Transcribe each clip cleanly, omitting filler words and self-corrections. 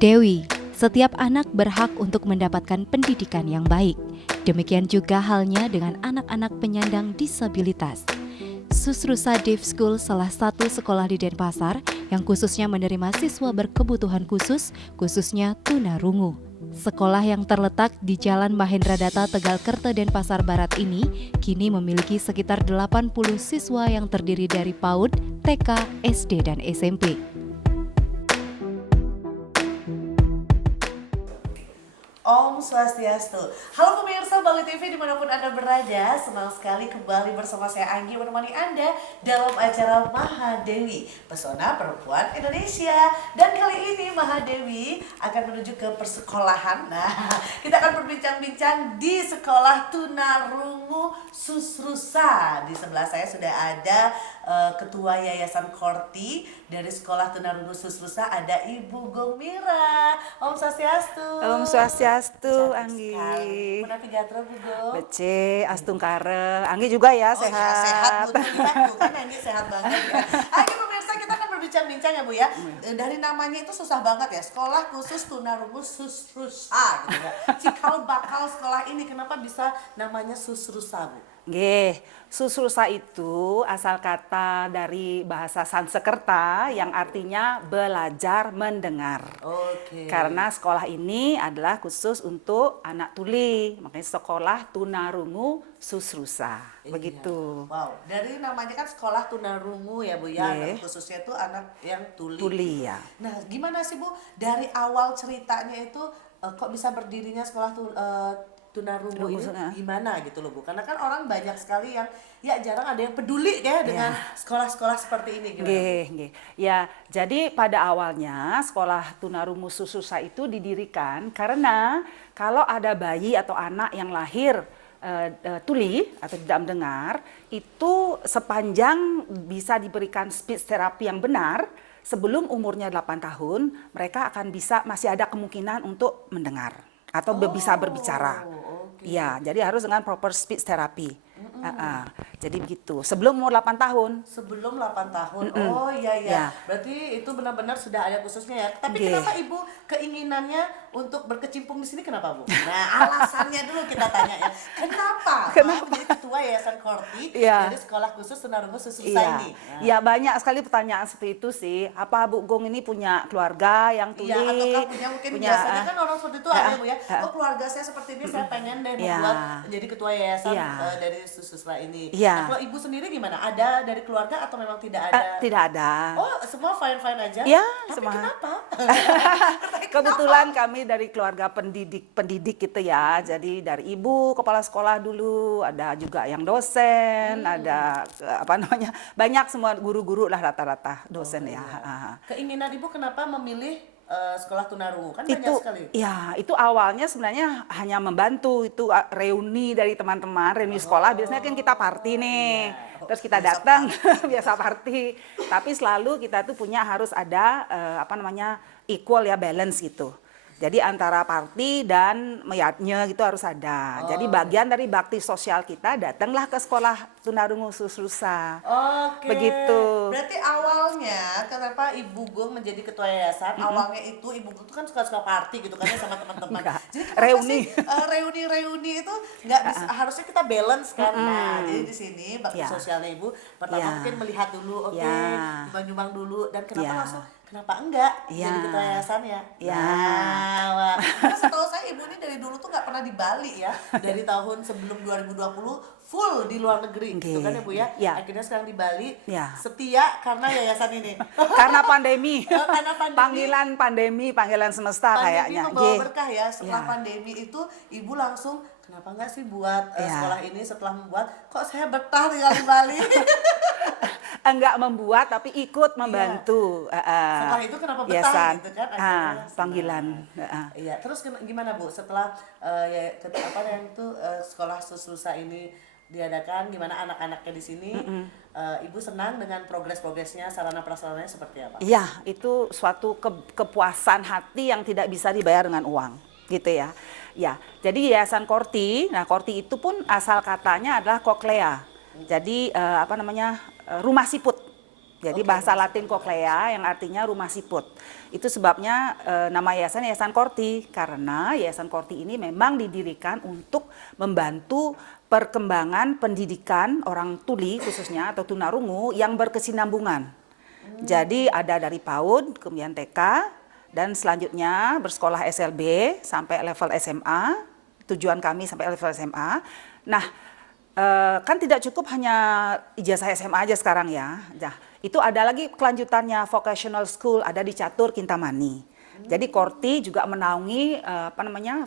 Dewi, setiap anak berhak untuk mendapatkan pendidikan yang baik. Demikian juga halnya dengan anak-anak penyandang disabilitas. Susrusa Deaf School salah satu sekolah di Denpasar yang khususnya menerima siswa berkebutuhan khusus, khususnya tunarungu. Sekolah yang terletak di Jalan Mahendra Data Tegalkerte Denpasar Barat ini kini memiliki sekitar 80 siswa yang terdiri dari PAUD, TK, SD, dan SMP. Om Swastiastu. Halo pemirsa Bali TV dimanapun Anda berada, senang sekali kembali bersama saya Anggi menemani Anda dalam acara Mahadewi, Pesona Perempuan Indonesia. Dan kali ini Mahadewi akan menuju ke persekolahan. Nah, kita akan berbincang-bincang di Sekolah Tunarungu Susrusa. Di sebelah saya sudah ada Ketua Yayasan Korti dari Sekolah Tunarungu Susrusa, ada Ibu Gongmira. Om Swastiastu. Om Swastiastu, Anggi. Menapi gatra Bu Gong. Bece, astungkare. Anggi juga ya, sehat. Ya, sehat Bu. Lihat tuh kan Anggi sehat banget ya. Ayo pemirsa, kita akan berbincang-bincang ya Bu ya. Dari namanya itu susah banget ya. Sekolah Khusus Tunarungu Susrusa gitu ya. Cikal bakal sekolah ini kenapa bisa namanya Susrusa Bu? Nggih, Susrusa itu asal kata dari bahasa Sanskerta yang artinya belajar mendengar. Oke. Karena sekolah ini adalah khusus untuk anak tuli, makanya Sekolah Tunarungu Susrusa. Iya. Begitu. Wow, dari namanya kan Sekolah Tunarungu ya Bu ya. Nggih. Khususnya itu anak yang tuli. Tuli ya. Nah, gimana sih Bu dari awal ceritanya itu kok bisa berdirinya sekolah tunarungu ini gimana gitu loh Bu? Karena kan orang banyak sekali yang ya jarang ada yang peduli ya dengan sekolah-sekolah seperti ini gimana? Nggih. Ya, jadi pada awalnya sekolah tunarungu Susrusa itu didirikan karena kalau ada bayi atau anak yang lahir tuli atau tidak mendengar, itu sepanjang bisa diberikan speech therapy yang benar, sebelum umurnya 8 tahun, mereka akan masih ada kemungkinan untuk mendengar atau bisa berbicara. Iya, jadi harus dengan proper speech therapy. Jadi begitu. Sebelum umur 8 tahun. Sebelum 8 tahun. Oh iya. Berarti itu benar-benar sudah ada khususnya ya. Tapi kenapa Ibu keinginannya untuk berkecimpung di sini kenapa Bu? Nah, alasannya dulu kita tanya ya. Kenapa menjadi ketua Yayasan Korti dari Sekolah Khusus Tunarungu Susrusa ini? Ya, banyak sekali pertanyaan seperti itu sih. Apa Bu Gong ini punya keluarga yang tuli? Iya, ataukah mungkin biasanya kan orang seperti itu ada ya Bu ya. Oh, keluarga saya seperti ini, saya pengen deh membuat menjadi ketua yayasan dari Susrusa ini. Nah, kalau Ibu sendiri gimana? Ada dari keluarga atau memang tidak ada? Tidak ada. Oh, semua fine-fine aja? Ya, tapi semua. Kenapa? Kebetulan kami dari keluarga pendidik gitu ya. Jadi dari ibu kepala sekolah dulu, ada juga yang dosen, ada banyak semua guru-guru lah rata-rata dosen ya. Keinginan Ibu kenapa memilih sekolah tunarungu? Kan banyak sekali. Ya, itu awalnya sebenarnya hanya membantu, itu reuni dari teman-teman, reuni sekolah. Biasanya kan kita party nih, terus kita datang biasa party. Tapi selalu kita tuh harus ada equal ya, balance gitu. Jadi antara party dan meyatnya gitu harus ada. Jadi bagian dari bakti sosial kita datanglah ke Sekolah Tunarungu Susrusa. Oke. Begitu. Berarti awalnya kenapa Ibu Gong menjadi ketua yayasan? Awalnya itu Ibu Gong tuh kan suka-suka party gitu kan ya sama teman-teman. Jadi reuni. Reuni itu nggak bisa, harusnya kita balance kan. Nah, jadi di sini bakti sosialnya Ibu pertama mungkin melihat dulu, nyumbang-nyumbang dulu, dan kenapa enggak jadi ketua yayasan ya? Nah, setahu saya Ibu ini dari dulu tuh nggak pernah di Bali ya. Dari tahun sebelum 2020 full di luar negeri, gitu kan ya Bu ya? Akhirnya sekarang di Bali, setia karena yayasan ini. Karena pandemi. Karena pandemi. Panggilan semesta kayaknya. Pandemi membawa berkah ya. Setelah pandemi itu Ibu langsung, kenapa enggak sih buat sekolah ini? Setelah membuat, kok saya betah tinggal di Bali? enggak membuat tapi ikut membantu. Setelah itu kenapa betah Yayasan. gitu kan? Akhirnya Panggilan. Iya, terus gimana Bu setelah apa yang itu sekolah Sususa ini diadakan, gimana anak-anaknya di sini? Ibu senang dengan progresnya, sarana prasarananya seperti apa? Iya, itu suatu kepuasan hati yang tidak bisa dibayar dengan uang, gitu ya. Ya, jadi Yayasan Korti, nah Korti itu pun asal katanya adalah koklea. Jadi rumah siput. Jadi bahasa Latin koklea yang artinya rumah siput. Itu sebabnya nama yayasan Yayasan Korti, karena Yayasan Korti ini memang didirikan untuk membantu perkembangan pendidikan orang tuli khususnya atau tunarungu yang berkesinambungan. Jadi ada dari PAUD, kemudian TK, dan selanjutnya bersekolah SLB sampai level SMA. Tujuan kami sampai level SMA. Nah, kan tidak cukup hanya ijazah SMA aja sekarang ya. Nah, itu ada lagi kelanjutannya vocational school ada di Catur Kintamani. Jadi Korti juga menaungi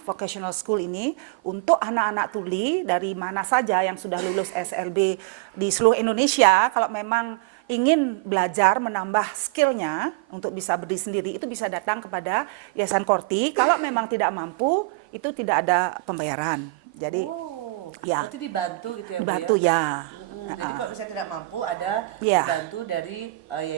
vocational school ini untuk anak-anak tuli dari mana saja yang sudah lulus SLB di seluruh Indonesia. Kalau memang ingin belajar menambah skillnya untuk bisa berdiri sendiri, itu bisa datang kepada Yayasan Korti. Kalau memang tidak mampu, itu tidak ada pembayaran. Jadi ya. Berarti dibantu gitu ya Bu? Dibantu ya. Jadi kalau misalnya tidak mampu ada Ya. dibantu dari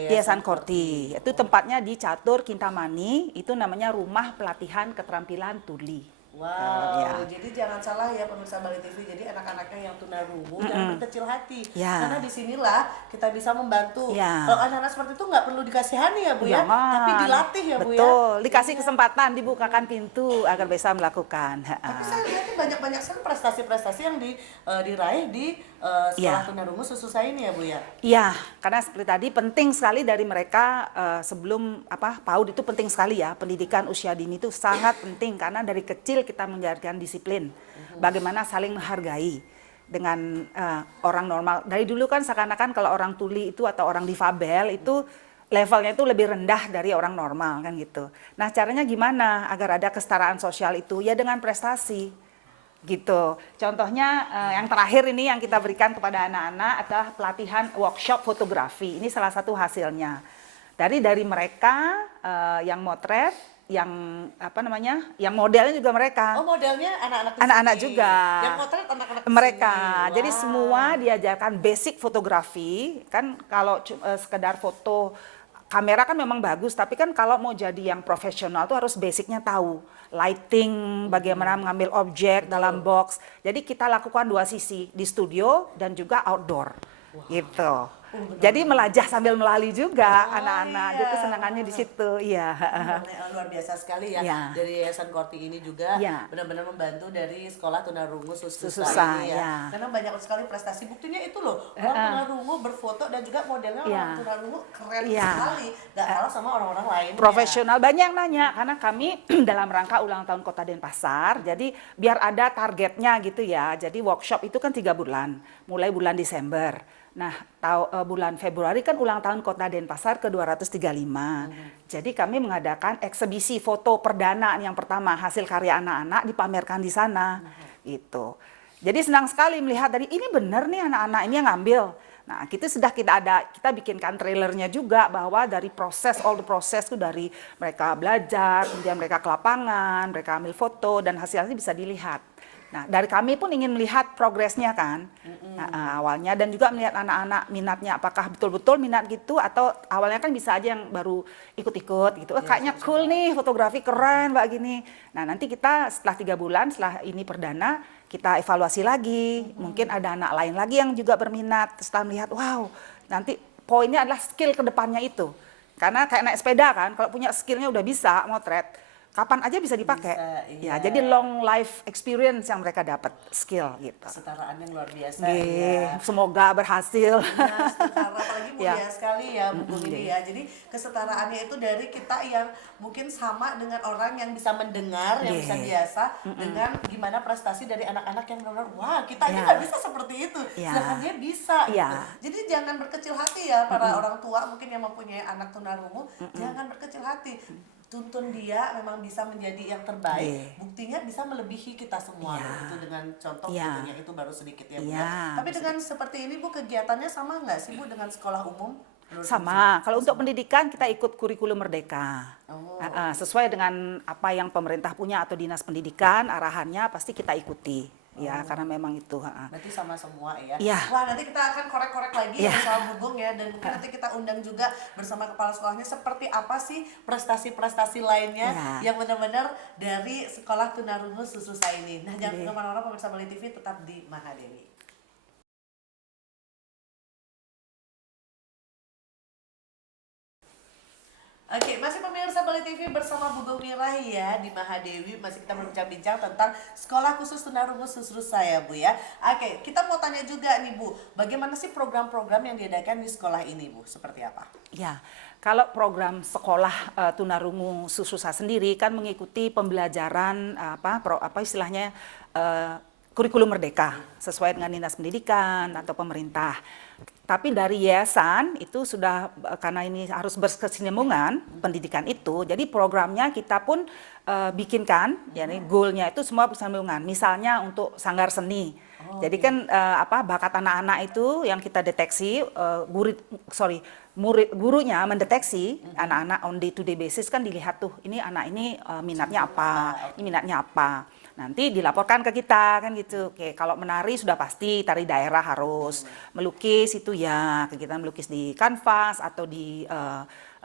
Yayasan Korti. Itu tempatnya di Catur Kintamani, itu namanya Rumah Pelatihan Keterampilan Tuli. Wow, Ya. jadi jangan salah ya pemirsa Bali TV. Jadi anak-anaknya yang tunarungu jangan berkecil hati, Ya. karena disinilah kita bisa membantu. Ya. Kalau anak-anak seperti itu nggak perlu dikasihani ya Bu ya, Jangan. tapi dilatih ya Bu ya. Betul, dikasih kesempatan, dibukakan pintu agar bisa melakukan. Tapi saya lihat banyak-banyak sekali prestasi-prestasi yang diraih di sekolah Ya. tunarungu Sususa ini ya Bu ya. Iya, karena seperti tadi penting sekali dari mereka sebelum PAUD itu penting sekali ya. Pendidikan usia dini itu sangat penting karena dari kecil kita mengajarkan disiplin. Bagaimana saling menghargai dengan orang normal. Dari dulu kan seakan-akan kalau orang tuli itu atau orang difabel itu levelnya itu lebih rendah dari orang normal kan gitu. Nah, caranya gimana agar ada kesetaraan sosial itu? Ya dengan prestasi. Gitu. Contohnya yang terakhir ini yang kita berikan kepada anak-anak adalah pelatihan workshop fotografi. Ini salah satu hasilnya. Dari mereka yang motret, yang yang modelnya juga mereka. Oh, modelnya anak-anak di Anak-anak sini. juga. Yang motret anak-anak di Mereka. sini. Jadi Wow. semua diajarkan basic fotografi. Kan kalau sekedar foto kamera kan memang bagus, tapi kan kalau mau jadi yang profesional tuh harus basicnya tahu. Lighting, bagaimana mengambil objek dalam box. Jadi kita lakukan dua sisi, di studio dan juga outdoor. Gitu. Jadi melajah sambil melalui juga anak-anak. iya. Jadi kesenangannya di situ. Iya. Luar biasa sekali ya. Ya. Dari Yayasan Korti ini juga Ya. benar-benar membantu dari sekolah tunarungu Sususa Sususa, ini ya. ya. Karena banyak sekali prestasi, buktinya itu loh. Orang tunarungu berfoto dan juga modelnya orang Ya. tunarungu keren Ya. sekali. Gak kalah sama orang-orang lain. Profesional, banyak yang nanya karena kami dalam rangka ulang tahun Kota Denpasar, jadi biar ada targetnya gitu ya. Jadi workshop itu kan 3 bulan, mulai bulan Desember. Nah, bulan Februari kan ulang tahun Kota Denpasar ke-235. Jadi kami mengadakan eksebisi foto perdana yang pertama, hasil karya anak-anak dipamerkan di sana. Gitu. Jadi senang sekali melihat dari ini benar nih anak-anak ini yang ngambil. Nah, kita bikinkan trailernya juga bahwa dari all the process itu dari mereka belajar, kemudian mereka ke lapangan, mereka ambil foto dan hasilnya bisa dilihat. Nah, dari kami pun ingin melihat progresnya kan, awalnya dan juga melihat anak-anak minatnya apakah betul-betul minat gitu atau awalnya kan bisa aja yang baru ikut-ikut gitu, kayaknya cool nih fotografi keren mbak gini. Nah nanti kita setelah 3 bulan setelah ini perdana kita evaluasi lagi, mungkin ada anak lain lagi yang juga berminat setelah melihat wow nanti poinnya adalah skill kedepannya itu, karena kayak naik sepeda kan kalau punya skillnya udah bisa motret. Kapan aja bisa dipakai. Iya. Ya, jadi long life experience yang mereka dapat, skill gitu. Kesetaraan yang luar biasa Ya. ya. Semoga berhasil. Nah, setara apalagi mulia Ya. sekali ya Bu ini ya. Jadi kesetaraannya itu dari kita yang mungkin sama dengan orang yang bisa mendengar, yang bisa biasa dengan gimana prestasi dari anak-anak yang benar-benar wah kita aja Ya. nggak bisa seperti itu, Ya. sedangkan dia bisa. Ya. Gitu. Jadi jangan berkecil hati ya para orang tua mungkin yang mempunyai anak tunarungu, jangan berkecil hati. tuntun dia memang bisa menjadi yang terbaik, Iya. buktinya bisa melebihi kita semua Iya. loh. Itu dengan contoh Iya. tentunya itu baru sedikit ya Bu ya. Iya, Tapi dengan seperti ini Bu, kegiatannya sama nggak sih Bu dengan sekolah umum? Menurut Ibu Sama, kalau untuk sama. pendidikan kita ikut kurikulum merdeka. Oh. Sesuai dengan apa yang pemerintah punya atau dinas pendidikan, arahannya pasti kita ikuti. Ya, karena memang itu. Berarti sama semua ya. Iya. Wah, nanti kita akan korek-korek lagi Iya. ya soal Bubung ya, dan mungkin nanti kita undang juga bersama kepala sekolahnya seperti apa sih prestasi-prestasi lainnya Iya. yang benar-benar dari sekolah tunarungu Sususa ini. Nah, jangan Iya. kemana-mana pemirsa Bali TV, tetap di Mahadewi. Oke, masih pemirsa Bali TV bersama Bu Gauni ya di Mahadewi. Masih kita berbincang-bincang tentang sekolah khusus tunarungu Susrusa ya Bu ya. Oke, kita mau tanya juga nih Bu, bagaimana sih program-program yang diadakan di sekolah ini Bu? Seperti apa? Ya, kalau program sekolah tunarungu Sususa sendiri kan mengikuti pembelajaran apa istilahnya kurikulum merdeka sesuai dengan dinas pendidikan atau pemerintah. Tapi dari yayasan itu sudah karena ini harus berkesinambungan pendidikan itu, jadi programnya kita pun bikinkan, yakni goalnya itu semua berkesinambungan. Misalnya untuk sanggar seni, jadi kan bakat anak-anak itu yang kita deteksi, murid gurunya mendeteksi anak-anak on day to day basis kan dilihat tuh, ini anak ini minatnya apa, ini minatnya apa. Nanti dilaporkan ke kita kan gitu. Oke, kalau menari sudah pasti tari daerah harus, melukis itu ya kegiatan melukis di kanvas atau di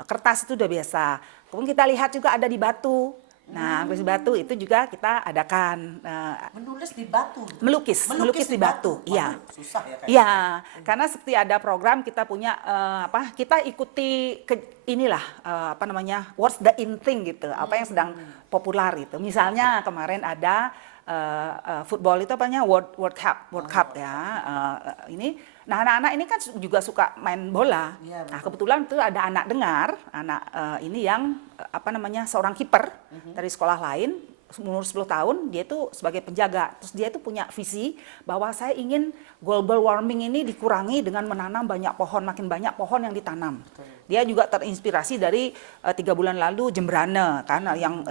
kertas itu udah biasa. Kemudian kita lihat juga ada di batu. Nah, di batu itu juga kita adakan Menulis di batu. melukis di batu. Iya. Waduh, susah ya kayaknya. Iya, karena seperti ada program kita punya kita ikuti what's the in thing gitu, apa yang sedang populer itu. Misalnya kemarin ada football itu World Cup ya. Nah anak-anak ini kan juga suka main bola. Iya, Nah kebetulan itu ada anak ini yang seorang kiper dari sekolah lain, umur 10 tahun, dia itu sebagai penjaga. Terus dia itu punya visi bahwa saya ingin global warming ini dikurangi dengan menanam banyak pohon, makin banyak pohon yang ditanam. Dia juga terinspirasi dari 3 bulan lalu Jembrane kan yang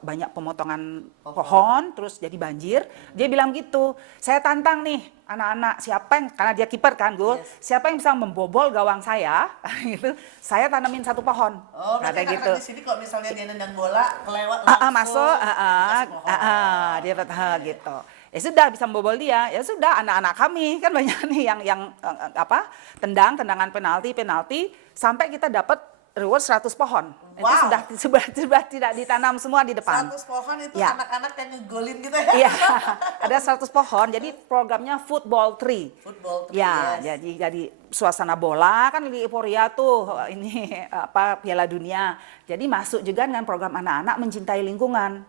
banyak pemotongan pohon terus jadi banjir. Dia bilang gitu, saya tantang nih anak-anak, siapa yang, karena dia kiper kan Gus, siapa yang bisa membobol gawang saya, gitu, saya tanamin 1 pohon. Oh, berarti Kata anak-anak gitu. di sini kalau misalnya dia nendang bola kelewat Masuk, dikasih pohon. dia gitu. Ya sudah bisa membobol dia. Ya sudah anak-anak kami kan banyak nih yang tendangan penalti sampai kita dapat reward 100 pohon. Itu Wow. sudah tidak ditanam semua di depan. 100 pohon itu Ya. anak-anak yang ngegolin gitu ya. Iya, ada 100 pohon. Jadi programnya football tree. Football tree, Ya, yes. jadi suasana bola kan di euforia tuh ini Piala Dunia. Jadi masuk juga dengan program anak-anak mencintai lingkungan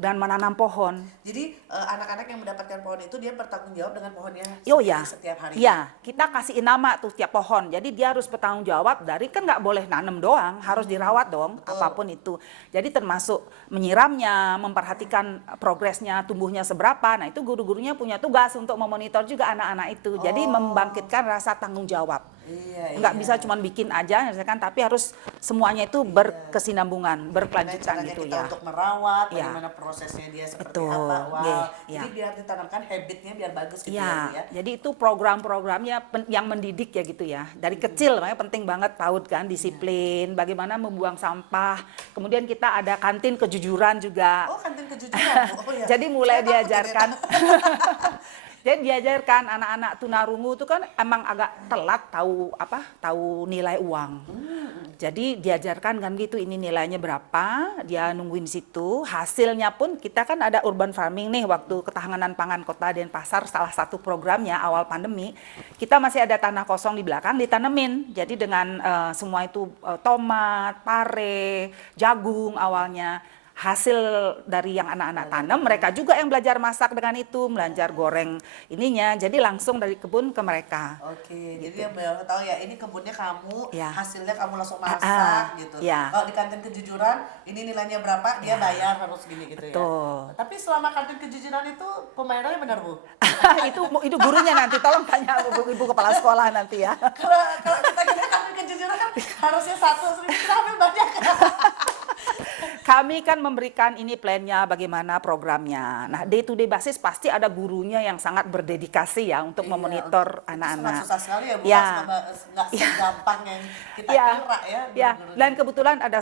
dan menanam pohon. Jadi anak-anak yang mendapatkan pohon itu dia bertanggung jawab dengan pohonnya Oh ya, setiap hari. iya, kita kasih nama tuh tiap pohon. Jadi dia harus bertanggung jawab dari kan nggak boleh nanam doang, harus dirawat dong, apapun itu. Jadi termasuk menyiramnya, memperhatikan progresnya, tumbuhnya seberapa. Nah itu guru-gurunya punya tugas untuk memonitor juga anak-anak itu. Jadi membangkitkan rasa tanggung jawab. Iya, Nggak iya. bisa cuma bikin aja, misalkan, tapi harus semuanya itu berkesinambungan, berkelanjutan Caranya gitu kita ya. untuk merawat, Iya. bagaimana prosesnya dia seperti Betul, apa. Wow. iya, Jadi iya. biar ditanamkan habitnya biar bagus gitu Iya, ya. jadi itu program-programnya yang mendidik ya gitu ya. Dari kecil makanya penting banget tahu kan disiplin, bagaimana membuang sampah. Kemudian kita ada kantin kejujuran juga. Oh, kantin kejujuran. Oh, ya. Jadi mulai Saya takut diajarkan. ternyata. Jadi diajarkan anak-anak tunarungu itu kan emang agak telat tahu nilai uang. Jadi diajarkan kan gitu, ini nilainya berapa, dia nungguin situ. Hasilnya pun kita kan ada urban farming nih waktu ketahanan pangan Kota Denpasar, salah satu programnya awal pandemi. Kita masih ada tanah kosong di belakang ditanemin. Jadi dengan semua itu tomat, pare, jagung awalnya. Hasil dari yang anak-anak tanam, mereka juga yang belajar masak dengan itu, belajar goreng ininya, jadi langsung dari kebun ke mereka. Oke, jadi yang baru tahu ya, ini kebunnya kamu, Ya. hasilnya kamu langsung masak gitu. ya. Kalau di kantin kejujuran, ini nilainya berapa, dia bayar harus gini gitu Betul. ya. Tapi selama kantin kejujuran itu pembayarannya benar Bu? itu gurunya nanti, tolong tanya ibu kepala sekolah nanti ya. Kalau kita kantin kejujuran kan harusnya 100.000, kita ambil banyak. kami kan memberikan ini plannya, bagaimana programnya. Nah, day to day basis pasti ada gurunya yang sangat berdedikasi ya untuk Iya, memonitor itu anak-anak. sangat susah sekali ya, Bu. Ya. Nggak segampang yang kita Ya, kira ya. ya. guru-gurunya. Dan kebetulan ada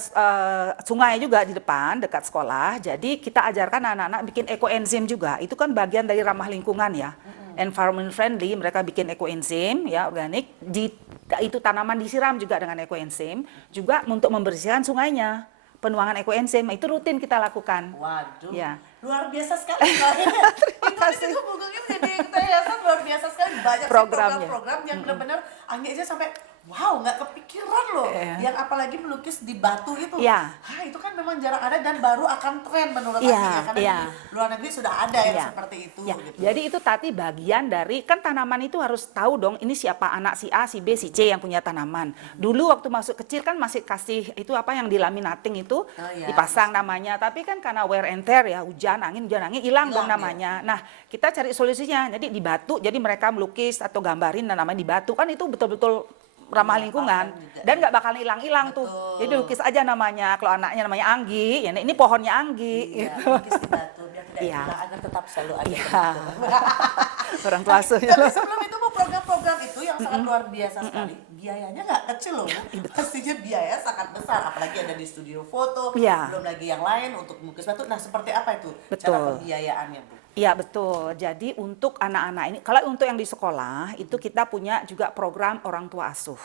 sungai juga di depan dekat sekolah. Jadi kita ajarkan anak-anak bikin ekoenzim juga. Itu kan bagian dari ramah lingkungan ya. Environment friendly, mereka bikin ekoenzim ya organik. Itu tanaman disiram juga dengan ekoenzim. Juga untuk membersihkan sungainya. Penuangan ekoenzim itu rutin kita lakukan. Waduh, Ya. luar biasa sekali. Terima kasih. Itu bukunya menjadi yayasan luar biasa sekali. Banyak sih Programnya. program-program yang benar-benar Anggi aja sampai wow, nggak kepikiran loh. Iya. Yang apalagi melukis di batu itu. Iya. Hah, itu kan memang jarang ada dan baru akan tren menurut Iya, Anggi ya. Karena iya. di luar negeri sudah ada yang Iya. seperti itu. Ya, Gitu. jadi itu tadi bagian dari, kan tanaman itu harus tahu dong ini siapa anak si A, si B, si C yang punya tanaman. Dulu waktu masuk kecil kan masih kasih itu apa yang dilaminating itu iya. dipasang namanya. Tapi kan karena wear and tear ya, hujan angin hilang dong Hilang, namanya. Nah, kita cari solusinya. Jadi di batu, jadi mereka melukis atau gambarin namanya di batu, kan itu betul-betul ramah Iya, lingkungan paham juga, dan ya. nggak bakal hilang-hilang tuh. Betul. Jadi lukis aja namanya. Kalau anaknya namanya Anggi, ya ini pohonnya Anggi. Iya, Gitu. lukis di batu biar tidak Iya. hilang agar tetap selalu ada. Iya. Betul. Orang tua asuhnya. Tapi sebelum itu mau program-program itu yang sangat luar biasa sekali. Biayanya nggak kecil loh. Pastinya biaya sangat besar. Apalagi ada di studio foto. Iya. Belum lagi yang lain untuk melukis batu. Nah seperti apa itu Betul. cara pembiayaannya Bu? Iya betul. Jadi untuk anak-anak ini, kalau untuk yang di sekolah itu kita punya juga program orang tua asuh.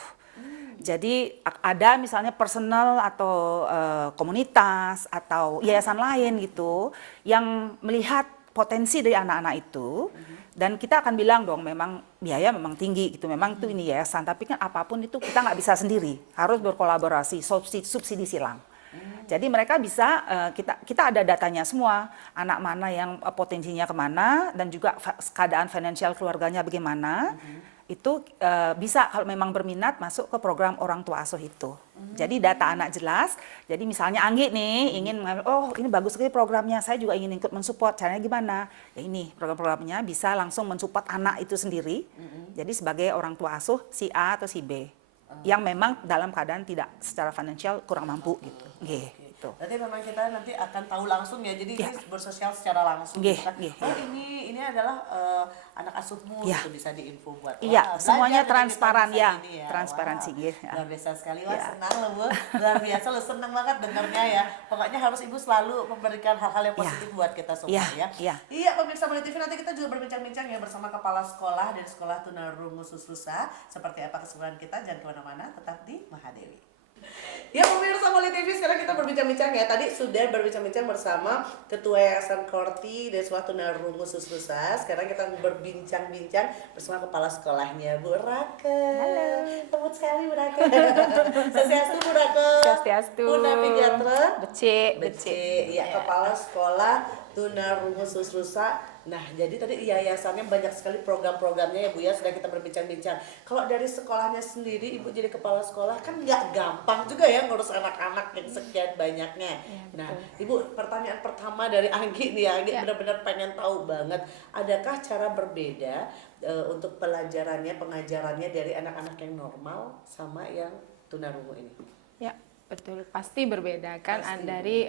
Jadi ada misalnya personal atau komunitas atau yayasan lain gitu yang melihat potensi dari anak-anak itu, dan kita akan bilang dong memang biaya memang tinggi gitu, memang itu ini yayasan, tapi kan apapun itu kita nggak bisa sendiri, harus berkolaborasi, subsidi silang. Jadi mereka bisa, kita ada datanya semua, anak mana yang potensinya kemana, dan juga keadaan finansial keluarganya bagaimana, itu bisa kalau memang berminat masuk ke program orang tua asuh itu. Jadi data anak jelas, jadi misalnya Anggi nih ingin, oh ini bagus sekali programnya, saya juga ingin ikut mensupport, caranya gimana? Ya ini program-programnya bisa langsung mensupport anak itu sendiri, jadi sebagai orang tua asuh si A atau si B. Yang memang dalam keadaan tidak secara finansial kurang mampu gitu. Gitu. Berarti memang kita nanti akan tahu langsung ya. Jadi Ya. ini bersosial secara langsung. Nggih, Gitu kan. nggih, Oh ya. ini adalah anak asuhmu Ya. itu bisa diinfo buat. Iya, Wah, semuanya belajar dari transparan, kita ya. ini ya. Transparansi, Wah, nggih, ya. luar biasa sekali. Wah Ya. senang loh Bu. Luar biasa loh, senang banget dengarnya ya. Pokoknya harus Ibu selalu memberikan hal-hal yang Ya. positif buat kita semua Ya, ya. ya. Iya pemirsa Meli TV, nanti kita juga berbincang-bincang ya bersama Kepala Sekolah dari Sekolah Tunarungu Suslusa. Seperti apa keseruan kita, jangan kemana-mana, tetap di Mahadewi. Ya pemirsa Meli TV, sekarang kita berbincang-bincang ya. Tadi sudah berbincang-bincang bersama Ketua Yayasan Korti dari Sekolah Tunarungu Suslusa. Sekarang kita berbincang-bincang bersama Kepala Sekolahnya, Bu Rake. Halo. Lembut sekali Bu Rake. Swastiastu Bu Rake. Swastiastu. Bu Napijatra. Becik, Becik. Ya, Kepala Sekolah Tunarungu Suslusa. Nah, jadi tadi yayasannya banyak sekali program-programnya ya Bu ya, sudah kita berbincang-bincang. Kalau dari sekolahnya sendiri, Ibu jadi kepala sekolah kan nggak gampang juga ya ngurus anak-anak yang sekian banyaknya. Nah, Ibu, pertanyaan pertama dari Anggi nih ya, Anggi benar-benar pengen tahu banget, adakah cara berbeda untuk pelajarannya, pengajarannya dari anak-anak yang normal sama yang tunarungu ini? Ya, betul. Pasti berbeda kan Pasti. dari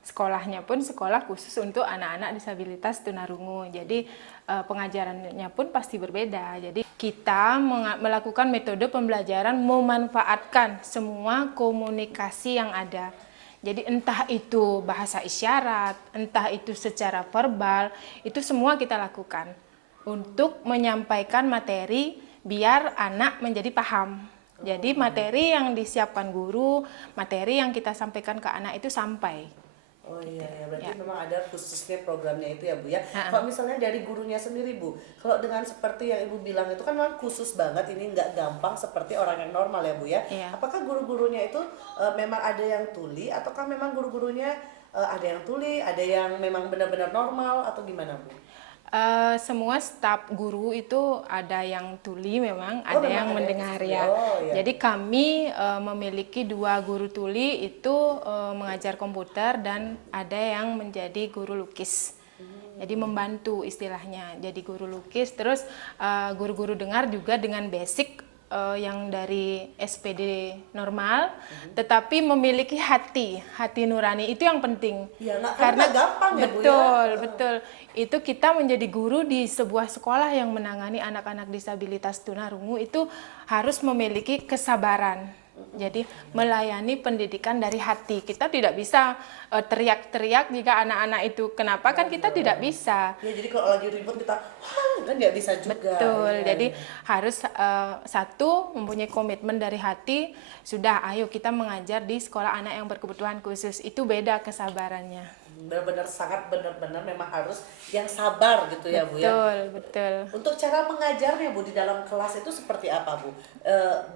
sekolahnya pun sekolah khusus untuk anak-anak disabilitas tunarungu. Jadi pengajarannya pun pasti berbeda. Jadi kita melakukan metode pembelajaran memanfaatkan semua komunikasi yang ada. Jadi entah itu bahasa isyarat, entah itu secara verbal, itu semua kita lakukan untuk menyampaikan materi biar anak menjadi paham. Jadi materi yang disiapkan guru, materi yang kita sampaikan ke anak itu sampai. Oh iya, ya. Berarti Ya. memang ada khususnya programnya itu ya Bu ya. Kalau misalnya dari gurunya sendiri Bu, kalau dengan seperti yang Ibu bilang itu kan memang khusus banget, ini nggak gampang seperti orang yang normal ya Bu ya. Iya. Apakah guru-gurunya itu memang ada yang tuli, ataukah memang guru-gurunya ada yang tuli, ada yang memang benar-benar normal atau gimana Bu? Semua staf guru itu ada yang tuli memang, ada memang yang ada yang mendengar tuli. ya. Oh, iya. Jadi kami memiliki 2 guru tuli itu mengajar komputer dan ada yang menjadi guru lukis. Jadi membantu istilahnya. Jadi guru lukis, terus guru-guru dengar juga dengan basic yang dari SPD normal, tetapi memiliki hati nurani, itu yang penting. Ya, karena gampang ya Bu ya. Betul, betul. Itu kita menjadi guru di sebuah sekolah yang menangani anak-anak disabilitas tunarungu itu harus memiliki kesabaran. Jadi melayani pendidikan dari hati. Kita tidak bisa teriak-teriak jika anak-anak itu kenapa, kan kita tidak bisa. Ya, jadi kalau lagi ribut kita, wah, kan nggak bisa juga. Betul, Ya, jadi ya. harus satu, mempunyai komitmen dari hati, sudah ayo kita mengajar di sekolah anak yang berkebutuhan khusus, itu beda kesabarannya. Benar-benar sangat benar-benar memang harus yang sabar gitu ya Bu ya. Betul, betul. Untuk cara mengajarnya Bu di dalam kelas itu seperti apa Bu?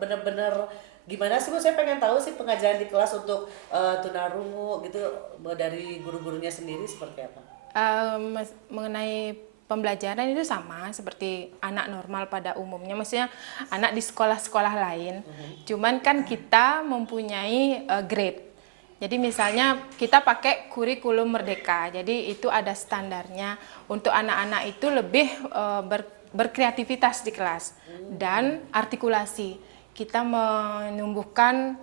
Benar-benar gimana sih Bu? Saya pengen tahu sih pengajaran di kelas untuk tunarungu gitu dari guru-gurunya sendiri seperti apa? Mengenai pembelajaran itu sama seperti anak normal pada umumnya, maksudnya anak di sekolah-sekolah lain. Cuman kan kita mempunyai grade. Jadi misalnya kita pakai kurikulum merdeka, jadi itu ada standarnya untuk anak-anak itu lebih berkreativitas di kelas dan artikulasi. Kita menumbuhkan,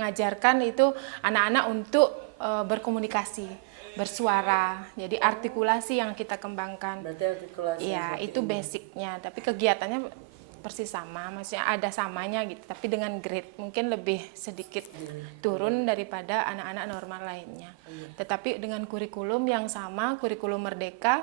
mengajarkan itu anak-anak untuk berkomunikasi, bersuara. Jadi artikulasi yang kita kembangkan. Berarti artikulasi. Iya, itu basicnya. Tapi kegiatannya persis sama, maksudnya ada samanya gitu. Tapi dengan grade mungkin lebih sedikit turun daripada anak-anak normal lainnya. Tetapi dengan kurikulum yang sama, kurikulum merdeka,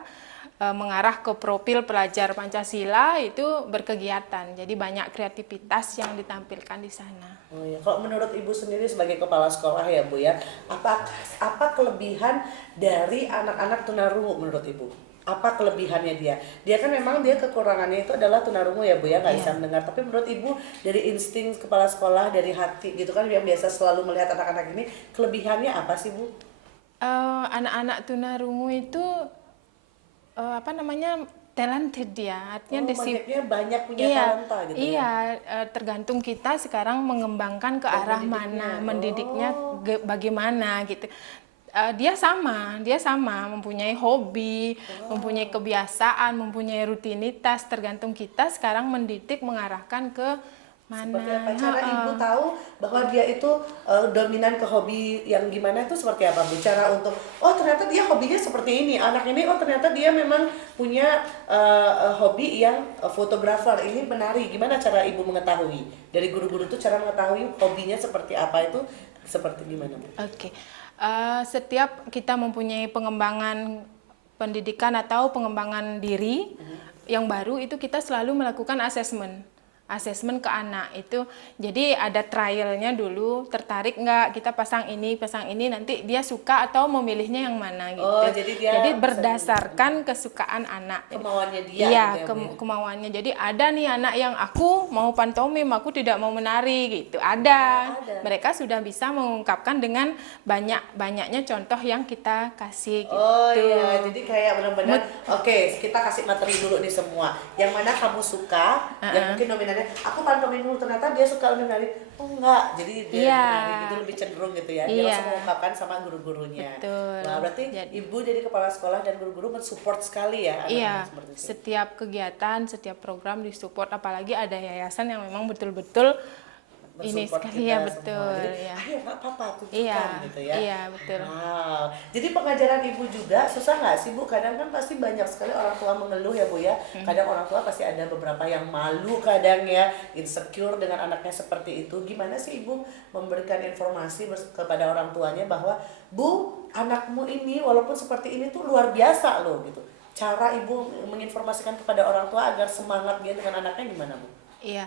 mengarah ke profil pelajar Pancasila itu berkegiatan. Jadi banyak kreativitas yang ditampilkan di sana. Oh ya, kalau menurut Ibu sendiri sebagai kepala sekolah ya Bu ya, apa kelebihan dari anak-anak tunarungu menurut Ibu? Apa kelebihannya dia? Dia kan memang dia kekurangannya itu adalah tunarungu ya Bu ya, nggak bisa mendengar. Tapi menurut Ibu dari insting kepala sekolah, dari hati gitu kan yang biasa selalu melihat anak-anak ini, kelebihannya apa sih Bu? Anak-anak tunarungu itu talented dia, artinya Maksudnya banyak punya talenta gitu ya? Iya, tergantung kita sekarang mengembangkan ke arah mana, mendidiknya bagaimana gitu. Dia sama mempunyai hobi, mempunyai kebiasaan, mempunyai rutinitas, tergantung kita sekarang mendidik, mengarahkan ke mana. Seperti apa cara Ibu tahu bahwa dia itu dominan ke hobi yang gimana itu seperti apa Bu? Cara untuk ternyata dia hobinya seperti ini, anak ini ternyata dia memang punya hobi yang fotografer, ini menari. Gimana cara Ibu mengetahui? Dari guru-guru itu cara mengetahui hobinya seperti apa itu seperti gimana Bu? Oke. Setiap kita mempunyai pengembangan pendidikan atau pengembangan diri yang baru, itu kita selalu melakukan asesmen ke anak itu. Jadi ada trialnya dulu, tertarik nggak kita pasang ini, nanti dia suka atau memilihnya yang mana gitu. Jadi berdasarkan kesukaan anak. Kemauannya dia. Iya, gitu ya, kemauannya. Jadi ada nih anak yang aku mau pantomim, aku tidak mau menari gitu. Ada. Mereka sudah bisa mengungkapkan dengan banyaknya contoh yang kita kasih gitu. Oh iya, jadi kayak benar-benar oke, kita kasih materi dulu nih semua. Yang mana kamu suka, yang mungkin nominalnya aku pantomin dulu, ternyata dia suka menari. Oh enggak, jadi dia menari gitu lebih cenderung gitu ya. Dia langsung mengungkapkan sama guru-gurunya. Betul. Nah, berarti Ibu jadi kepala sekolah dan guru-guru mensupport sekali ya iya, anak-anak seperti itu. setiap kegiatan, setiap program disupport, apalagi ada yayasan yang memang betul-betul ini Mensupport sekali kita ya, semua. betul Jadi, ya. ayo nggak apa-apa tunjukkan Iya, gitu ya. iya betul. Wow. Jadi pengajaran Ibu juga susah nggak sih Bu? Kadang kan pasti banyak sekali orang tua mengeluh ya Bu ya. Kadang orang tua pasti ada beberapa yang malu kadang ya, insecure dengan anaknya seperti itu. Gimana sih Ibu memberikan informasi kepada orang tuanya bahwa Bu, anakmu ini walaupun seperti ini tuh luar biasa loh gitu. Cara Ibu menginformasikan kepada orang tua agar semangat dia dengan anaknya gimana Bu? Iya.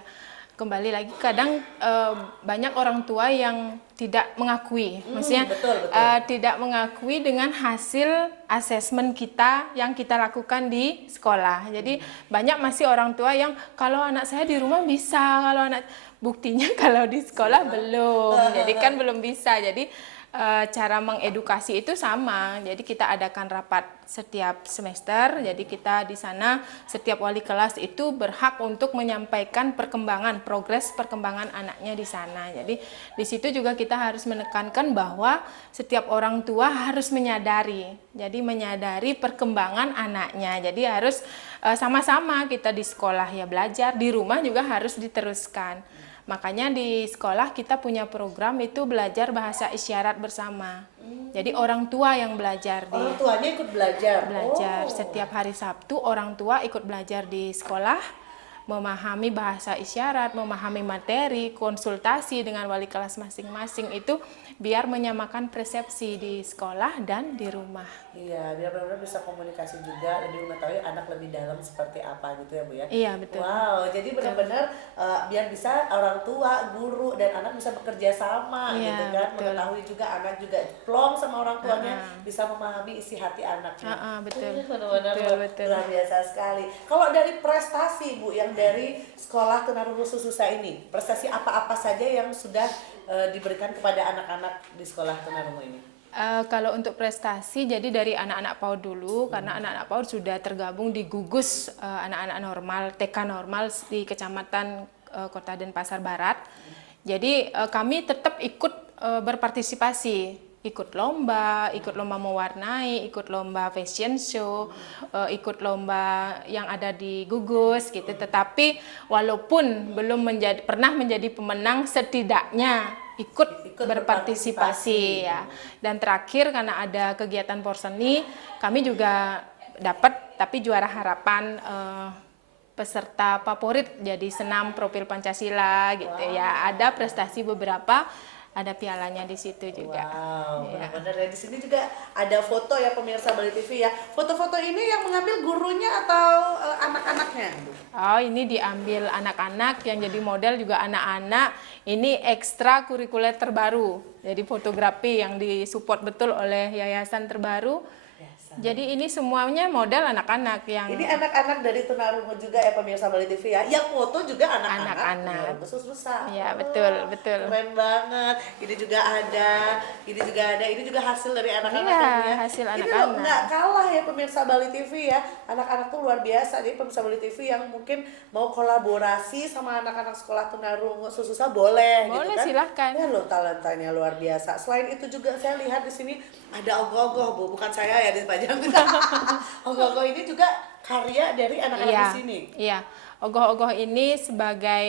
Kembali lagi kadang banyak orang tua yang tidak mengakui, maksudnya betul. tidak mengakui dengan hasil asesmen kita yang kita lakukan di sekolah. Jadi banyak masih orang tua yang kalau anak saya di rumah bisa, kalau anak buktinya kalau di sekolah belum. Jadi kan belum bisa. Jadi cara mengedukasi itu sama. Jadi kita adakan rapat setiap semester. Jadi kita di sana setiap wali kelas itu berhak untuk menyampaikan progres perkembangan anaknya di sana. Jadi di situ juga kita harus menekankan bahwa setiap orang tua harus menyadari. Jadi menyadari perkembangan anaknya. Jadi harus sama-sama kita di sekolah ya belajar, di rumah juga harus diteruskan. Makanya di sekolah kita punya program itu belajar bahasa isyarat bersama. Jadi orang tua yang belajar Orang tuanya ikut belajar. Oh. setiap hari Sabtu orang tua ikut belajar di sekolah, memahami bahasa isyarat, memahami materi, konsultasi dengan wali kelas masing-masing itu biar menyamakan persepsi di sekolah dan di rumah. Iya, biar benar-benar bisa komunikasi juga, lebih mengetahui anak lebih dalam seperti apa gitu ya Bu ya. Iya, betul. Wow, jadi benar-benar biar bisa orang tua, guru dan anak bisa bekerja sama Iya, gitu kan, betul. mengetahui juga anak juga plong sama orang tuanya, bisa memahami isi hati anaknya. Betul. Benar-benar Betul. luar biasa sekali. Kalau dari prestasi Bu yang dari sekolah Tunarungu Sususa ini, prestasi apa-apa saja yang sudah diberikan kepada anak-anak di sekolah Tunarungu ini? Kalau untuk prestasi, jadi dari anak-anak PAUD dulu, karena anak-anak PAUD sudah tergabung di gugus anak-anak normal, TK normal di Kecamatan Kota Denpasar Barat. Jadi kami tetap ikut berpartisipasi, ikut lomba mewarnai, ikut lomba fashion show, ikut lomba yang ada di gugus gitu. Tetapi walaupun belum pernah menjadi pemenang, setidaknya ikut berpartisipasi ya. Dan terakhir karena ada kegiatan porseni, kami juga dapat tapi juara harapan peserta favorit jadi senam profil Pancasila gitu ya. Ada prestasi beberapa, ada pialanya di situ juga. Wow, Ya. benar-benar ya. Di sini juga ada foto ya pemirsa Bali TV ya. Foto-foto ini yang mengambil gurunya atau anak-anaknya? Oh, ini diambil anak-anak, yang jadi model juga anak-anak. Ini ekstra kurikuler terbaru. Jadi fotografi yang disupport betul oleh Yayasan Terbaru. Jadi ini semuanya model anak-anak yang Ini anak-anak dari Tunarungu juga ya pemirsa Bali TV ya. Yang foto juga anak-anak. Anak-anak. Susah. Ya, betul. Keren banget. Ini juga ada. Ini juga hasil dari anak-anak Iya, ya. hasil Ini anak-anak. loh nggak kalah ya pemirsa Bali TV ya. Anak-anak tuh luar biasa. Jadi pemirsa Bali TV yang mungkin mau kolaborasi sama anak-anak sekolah Tunarungu Sususa boleh gitu Boleh, kan. silahkan. Ya loh talentanya luar biasa. Selain itu juga saya lihat di sini ada ogoh-ogoh Bu. Bukan saya ya di Pajang. Ogoh-ogoh ini juga karya dari anak-anak Iya, di sini. iya. Ogoh-ogoh ini sebagai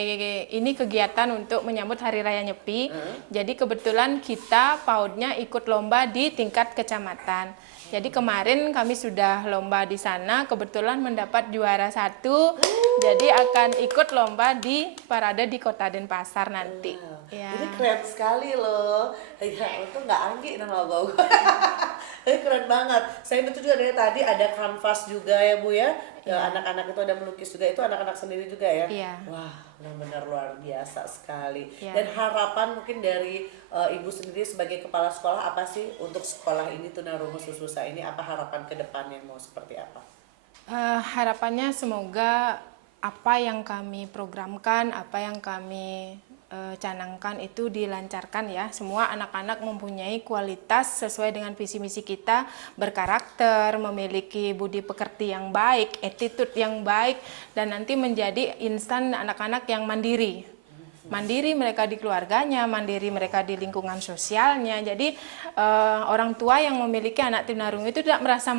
kegiatan untuk menyambut Hari Raya Nyepi. Jadi kebetulan kita PAUD-nya ikut lomba di tingkat kecamatan. Jadi kemarin kami sudah lomba di sana, kebetulan mendapat juara 1. Jadi akan ikut lomba di parade di Kota Denpasar nanti. Ya. Ini keren sekali loh. Ya, itu nggak anggi nama ogoh-ogoh. Ini keren banget. Saya itu juga dari tadi ada kanvas juga ya Bu ya. Anak-anak itu ada melukis juga, itu anak-anak sendiri juga ya. Iya. Wah, benar-benar luar biasa sekali. Iya. Dan harapan mungkin dari Ibu sendiri sebagai kepala sekolah apa sih untuk sekolah ini Tunarungu Sususa ini, apa harapan ke depannya mau seperti apa? Harapannya semoga apa yang kami programkan, apa yang kami canangkan itu dilancarkan ya. Semua anak-anak mempunyai kualitas sesuai dengan visi misi kita, berkarakter, memiliki budi pekerti yang baik, attitude yang baik, dan nanti menjadi insan anak-anak yang mandiri. Mandiri mereka di keluarganya, mandiri mereka di lingkungan sosialnya. Jadi orang tua yang memiliki anak tunarungu itu tidak merasa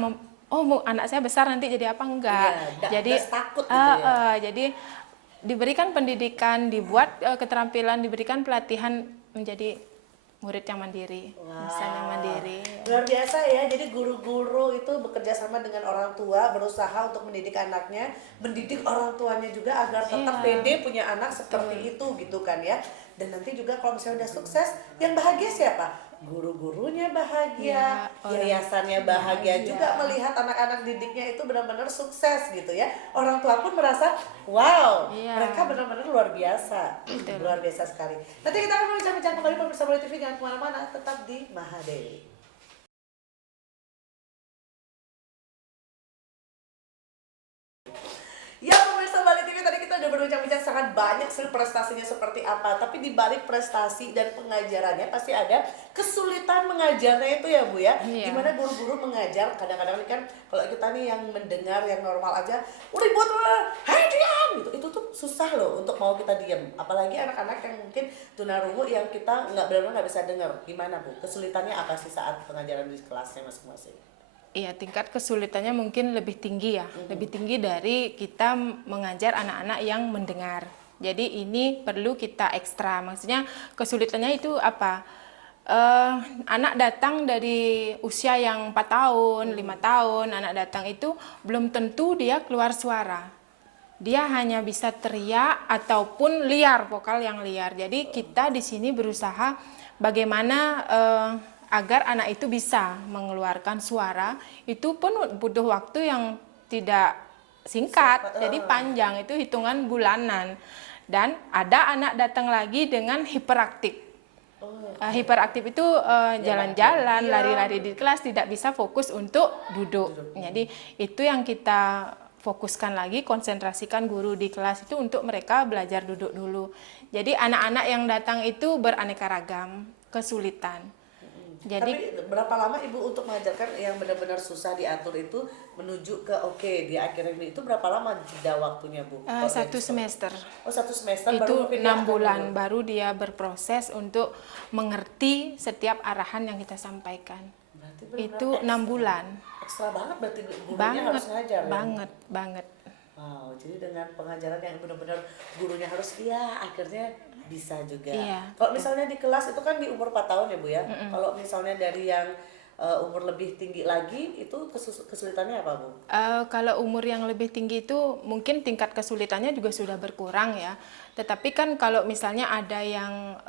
anak saya besar nanti jadi apa, enggak. Iya, Jadi takut gitu ya. jadi diberikan pendidikan, dibuat keterampilan, diberikan pelatihan menjadi murid yang mandiri, insan yang mandiri. Luar biasa ya, jadi guru-guru itu bekerja sama dengan orang tua, berusaha untuk mendidik anaknya, mendidik orang tuanya juga agar tetap pede punya anak seperti itu gitu kan ya. Dan nanti juga kalau misalnya udah sukses, yang bahagia siapa? Guru-gurunya bahagia, yayasannya bahagia juga melihat anak-anak didiknya itu benar-benar sukses gitu ya. Orang tua pun merasa, wow, mereka benar-benar luar biasa. Luar biasa sekali. Nanti kita akan berbincang-bincang kembali pemirsa Bali TV, jangan kemana-mana, tetap di Mahadewi. Ya pemirsa Bali TV, tadi kita kita udah berbincang-bincang sangat banyak sih prestasinya seperti apa. Tapi di balik prestasi dan pengajarannya pasti ada kesulitan mengajarnya itu ya Bu ya. Iya. Gimana guru-guru mengajar, kadang-kadang nih kan kalau kita nih yang mendengar yang normal aja, ribut, hei diam gitu. Itu tuh susah loh untuk mau kita diam. Apalagi anak-anak yang mungkin tunarungu yang kita benar-benar nggak bisa dengar. Gimana Bu? Kesulitannya apa sih saat pengajaran di kelasnya masing-masing? Iya, tingkat kesulitannya mungkin lebih tinggi ya, lebih tinggi dari kita mengajar anak-anak yang mendengar. Jadi ini perlu kita ekstra, maksudnya kesulitannya itu apa? Anak datang dari usia yang 4 tahun, 5 tahun, anak datang itu belum tentu dia keluar suara. Dia hanya bisa teriak ataupun liar, vokal yang liar. Jadi kita di sini berusaha bagaimana agar anak itu bisa mengeluarkan suara. Itu pun butuh waktu yang tidak singkat, jadi panjang, itu hitungan bulanan. Dan ada anak datang lagi dengan hiperaktif. Hiperaktif itu jalan-jalan, lari-lari di kelas, tidak bisa fokus untuk duduk. Jadi itu yang kita fokuskan lagi, konsentrasikan guru di kelas itu untuk mereka belajar duduk dulu. Jadi anak-anak yang datang itu beraneka ragam kesulitan. Jadi tapi berapa lama Ibu untuk mengajarkan yang benar-benar susah diatur itu menuju ke di akhir ini itu berapa lama jeda waktunya Bu? 1 semester. Oh 1 semester Itu baru mungkin 6 bulan baru dia berproses untuk mengerti setiap arahan yang kita sampaikan. Berarti benar-benar Itu 6 bulan. Ekstra banget berarti gurunya Banget, harus ngajar ya? banget. Wow, jadi dengan pengajaran yang benar-benar gurunya harus akhirnya bisa juga. Iya. Kalau misalnya di kelas itu kan di umur 4 tahun ya Bu ya. Kalau misalnya dari yang umur lebih tinggi lagi itu kesulitannya apa Bu? Kalau umur yang lebih tinggi itu mungkin tingkat kesulitannya juga sudah berkurang ya. Tetapi kan kalau misalnya ada yang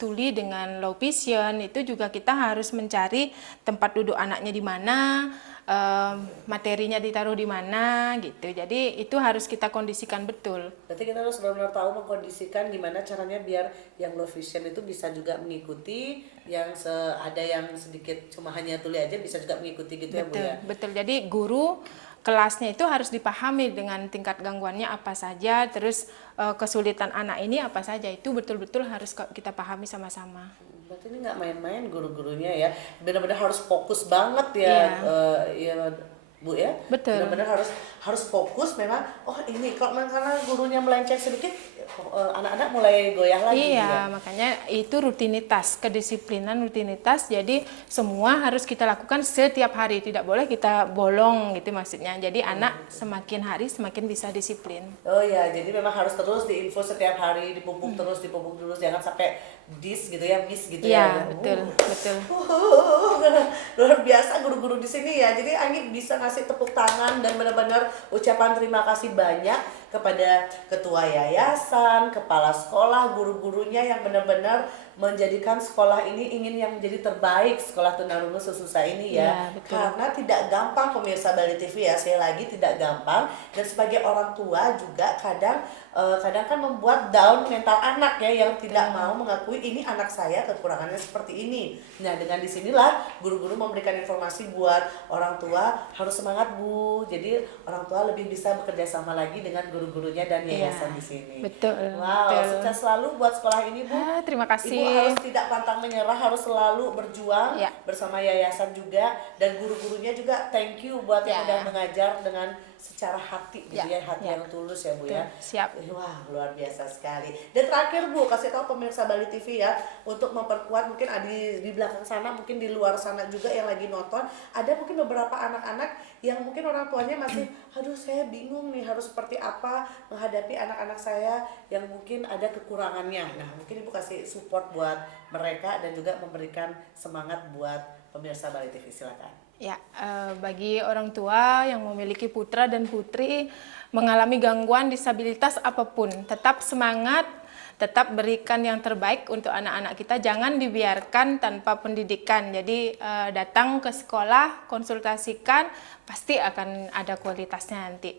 tuli dengan low vision, itu juga kita harus mencari tempat duduk anaknya di mana, materinya ditaruh di mana gitu. Jadi itu harus kita kondisikan betul. Berarti kita harus benar-benar tahu mengkondisikan gimana caranya biar yang low vision itu bisa juga mengikuti, yang ada yang sedikit cuma hanya tuli aja bisa juga mengikuti gitu ya Bu ya. Betul. Jadi guru kelasnya itu harus dipahami dengan tingkat gangguannya apa saja, terus kesulitan anak ini apa saja, itu betul-betul harus kita pahami sama-sama. Berarti ini nggak main-main guru-gurunya ya, benar-benar harus fokus banget ya, ya Bu ya. Betul. Benar-benar harus fokus memang. Oh ini kalau karena gurunya melenceng sedikit, anak-anak mulai goyah lagi. Iya, makanya itu rutinitas, kedisiplinan rutinitas. Jadi semua harus kita lakukan setiap hari, tidak boleh kita bolong gitu maksudnya. Jadi anak semakin hari semakin bisa disiplin. Oh ya, jadi memang harus terus diinfo setiap hari, dipupuk terus, jangan sampai miss gitu ya. Iya, betul. Luar biasa guru-guru di sini ya. Jadi Anggi bisa ngasih tepuk tangan dan benar-benar ucapan terima kasih banyak kepada ketua yayasan, kepala sekolah, guru-gurunya yang benar-benar menjadikan sekolah ini ingin yang menjadi terbaik sekolah tunarungu sesusah ini ya. Karena tidak gampang pemirsa Bali TV ya, sekali lagi tidak gampang, dan sebagai orang tua juga kadang kan membuat down mental anak ya, yang tidak mau mengakui ini anak saya kekurangannya seperti ini. Nah dengan disinilah guru-guru memberikan informasi buat orang tua harus semangat Bu. Jadi orang tua lebih bisa bekerja sama lagi dengan guru-gurunya dan yayasan di sini. Betul. Wow, sukses selalu buat sekolah ini Bu. Terima kasih. Ibu harus tidak pantang menyerah, harus selalu berjuang bersama yayasan juga, dan guru-gurunya juga thank you buat yang udah mengajar dengan secara hati gitu ya, hati yang tulus ya Bu ya. Siap. Wah luar biasa sekali. Dan terakhir Bu, kasih tahu pemirsa Bali TV ya, untuk memperkuat mungkin di belakang sana, mungkin di luar sana juga yang lagi nonton, ada mungkin beberapa anak-anak yang mungkin orang tuanya masih aduh saya bingung nih harus seperti apa menghadapi anak-anak saya yang mungkin ada kekurangannya. Nah mungkin Ibu kasih support buat mereka dan juga memberikan semangat buat pemirsa Bali TV, silakan. Ya, bagi orang tua yang memiliki putra dan putri mengalami gangguan disabilitas apapun, tetap semangat, tetap berikan yang terbaik untuk anak-anak kita. Jangan dibiarkan tanpa pendidikan. Jadi datang ke sekolah, konsultasikan, pasti akan ada kualitasnya nanti.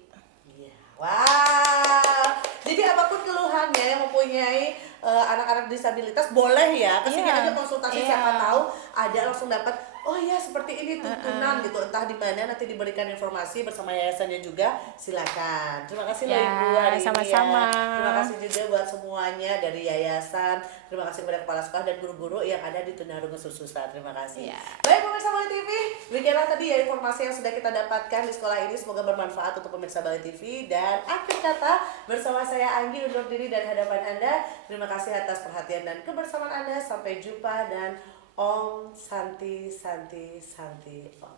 Wah, jadi apapun keluhannya yang mempunyai anak-anak disabilitas boleh ya kesini aja konsultasi, siapa tahu ada langsung dapat oh iya seperti ini tuntunan gitu, entah di mana nanti diberikan informasi bersama yayasannya juga, silakan. Terima kasih loh Ya, Ibu hari ini sama-sama. ya. Terima kasih juga buat semuanya dari yayasan. Terima kasih kepada kepala sekolah dan guru-guru yang ada di Tunarungu Sususa. Terima kasih. Ya. Baik pemirsa Bali TV, demikianlah tadi ya informasi yang sudah kita dapatkan di sekolah ini. Semoga bermanfaat untuk pemirsa Bali TV. Dan akhir kata bersama saya Anggi undur diri dari hadapan Anda. Terima kasih atas perhatian dan kebersamaan Anda. Sampai jumpa dan Om Santi Santi Santi Om.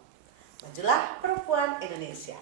Majulah perempuan Indonesia.